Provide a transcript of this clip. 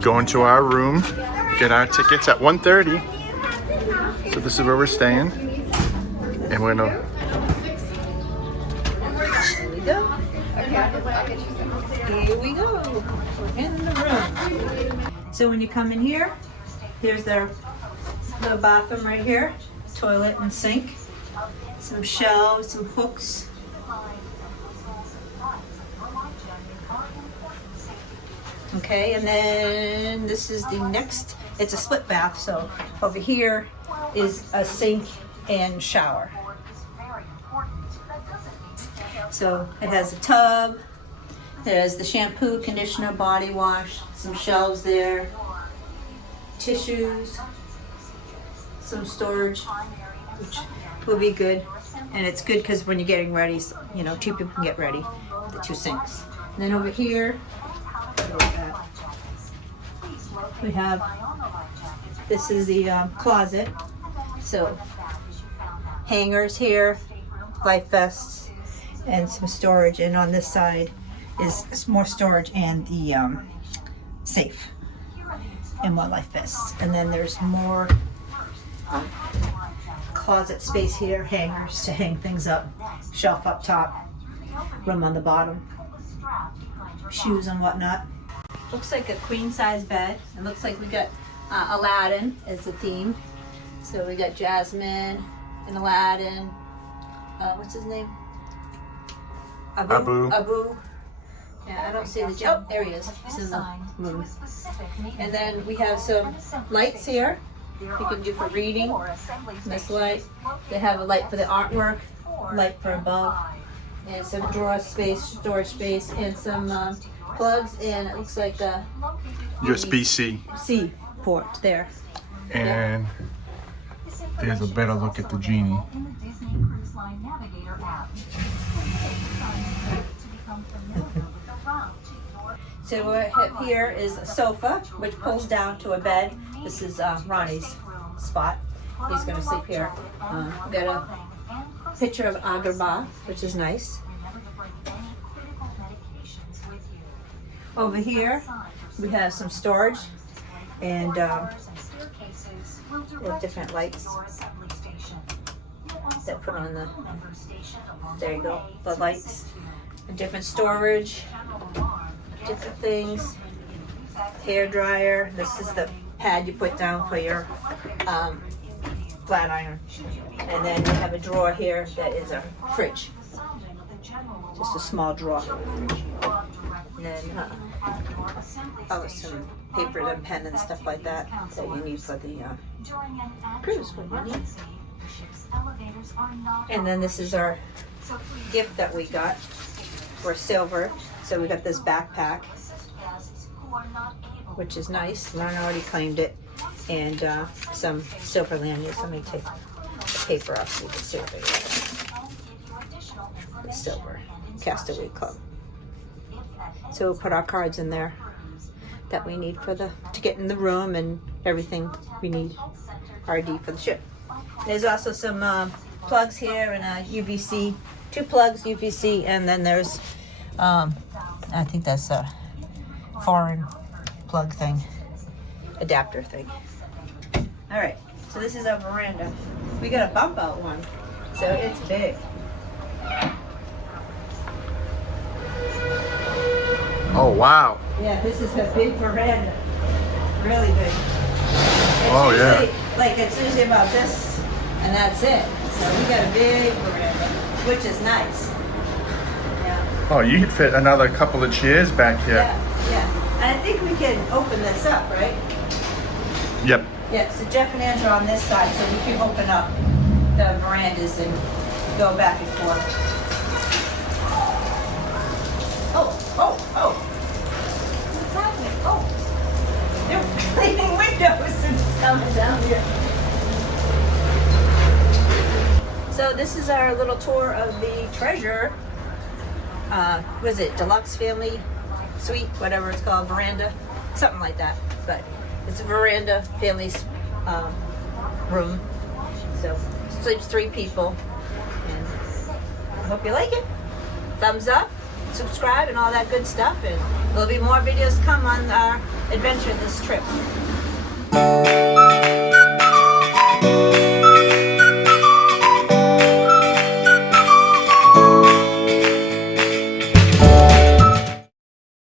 Going to our room, get our tickets at 1:30. So this is where we're staying. And we're gonna... Here we go. Here we go. We're in the room. So when you come in here, here's their little bathroom right here. Toilet and sink. Some shelves, some hooks. Okay, and then this is the next, it's a split bath, so over here is a sink and shower. So it has a tub, it has the shampoo, conditioner, body wash, some shelves there, tissues, some storage, which will be good. And it's good because when you're getting ready, you know, two people can get ready, the two sinks. And then over here, we have, this is the closet. So hangers here, life vests, and some storage. And on this side is more storage and the safe and more life vests. And then there's more closet space here, hangers to hang things up, shelf up top, room on the bottom, shoes and whatnot. Looks like a queen size bed. It looks like we got Aladdin as the theme. So we got Jasmine and Aladdin. What's his name? Abu. Abu. Yeah, I don't see the oh, there he is. He's in the room. And then we have some lights here. You can do for reading. This light. They have a light for the artwork, light for above, and some drawer space, storage space, and some plugs. And it looks like a USB-C. C port there. And there's a better look at the genie. So here is a sofa, which pulls down to a bed. This is Ronnie's spot. He's going to sleep here. We got a picture of Agrabah, which is nice. Over here, we have some storage and with different lights that put on the, there you go, the lights, and different storage, different things, hair dryer. This is the pad you put down for your flat iron. And then you have a drawer here that is a fridge, just a small drawer. And then some paper and pen and stuff like that that you need for the cruise when you need. And then this is our gift that we got for silver. So we got this backpack, which is nice. Ron already claimed it. And some silver lanyards. Let me take the paper off so you can see what they are. The silver Castaway Club. So we'll put our cards in there that we need for to get in the room and everything we need. RD for the ship. There's also some plugs here and a UVC, 2 plugs, UVC, and then there's I think that's a foreign plug thing, adapter thing. All right, so this is our veranda. We got a bump out one, so it's big. Oh, wow. Yeah, this is a big veranda, really big. Oh, yeah. Like it's usually about this, and that's it. So we got a big veranda, which is nice. Yeah. Oh, you could fit another couple of chairs back here. Yeah. And I think we can open this up, right? Yep. Yeah, so Jeff and Andrew on this side, so we can open up the verandas and go back and forth. Oh. What's happening? Oh. They're cleaning windows and just coming down here. So this is our little tour of the treasure. What is it? Deluxe family suite, whatever it's called, veranda, something like that. But it's a veranda family's room. So sleeps 3 people. And I hope you like it. Thumbs up, subscribe, and all that good stuff. And There'll be more videos come on our adventure this trip.